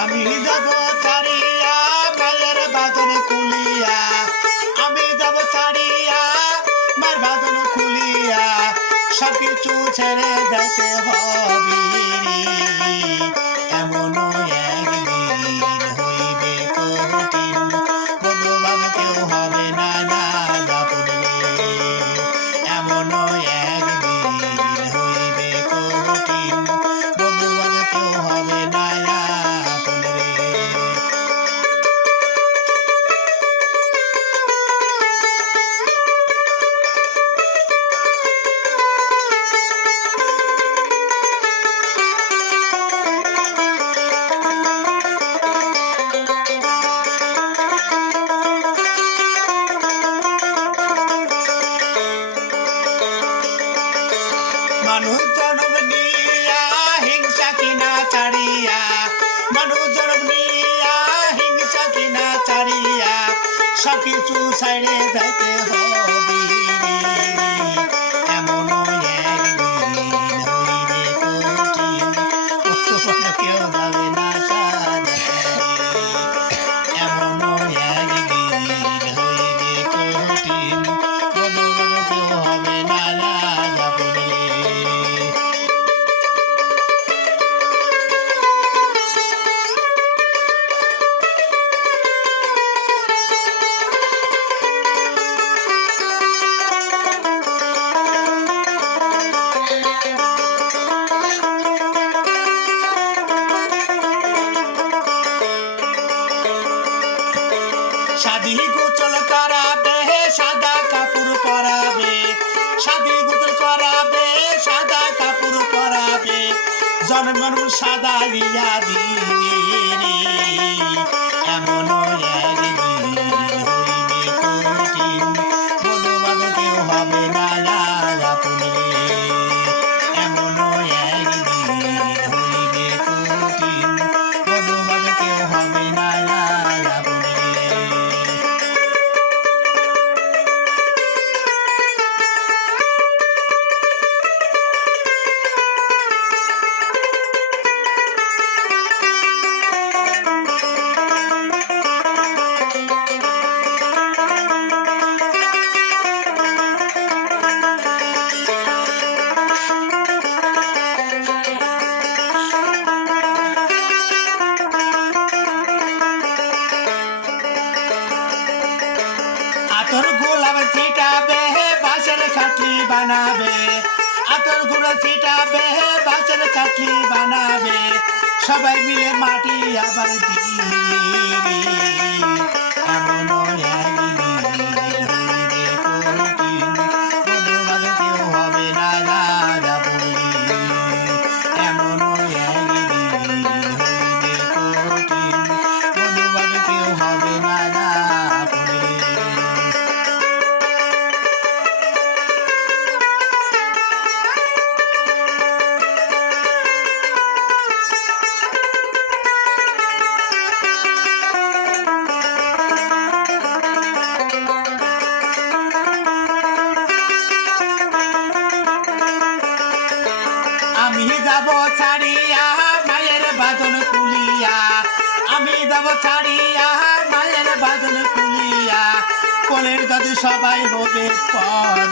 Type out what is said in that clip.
আমি যাব ছাড়িয়া মায়ের বাঁধন খুলিয়া, আমি যাব ছাড়িয়া মায়ের বাঁধন খুলিয়া, সব কিছু ছেড়ে যেতে হবে। এমনও একদিন হইবে কঠিন, বন্ধু-বান্ধব কেউ হবে না আপন রে। এমনও একদিন হইবে কঠিন, বন্ধু-বান্ধব কেউ হবে না আপন রে। মানুষ জন্ম নিয়া হিংসা কিনা ছাড়িয়া, মানুষ জন্ম নিয়া হিংসা কিনা ছাড়িয়া, সব কিছু ছাইড়ে যাইতে হবে। এমনও একদিন হইবে কঠিন, কেউ যাবে না সাথে। এমনও একদিন হইবে কঠিন, বন্ধু-বান্ধব কেউ হবে না আপন রে। শাদি গোসল করাবে, সাদা কাপড় পরাবে, শাদি গোসল করাবে, সাদা কাপড় পরাবে, জন্মনু সাদা লিয়া দিবে রে। এমনও একদিন হইবে কঠিন, বন্ধু-বান্ধব কেউ হবে না আপন রে। এমনও একদিন হইবে কঠিন, বন্ধু-বান্ধব কেউ হবে না আপন রে। আতর গোলাপ ছিটাবে, বাঁশের খাটলি বানাবে, আতর গোলাপ ছিটাবে, বাঁশের খাটলি বানাবে, সবাই মিলে মাটি আবার দিবে। এমনও একদিন হইবে কঠিন, বন্ধু-বান্ধব কেউ হবে না আপন রে। এমনও একদিন হইবে কঠিন, বন্ধু-বান্ধব কেউ হবে না আপন রে। আমি যাব ছাড়িয়া মায়ের বাঁধন খুলিয়া, আমি যাব ছাড়িয়া মায়ের বাঁধন খুলিয়া, কোলের দাদু সবাই হবে পর।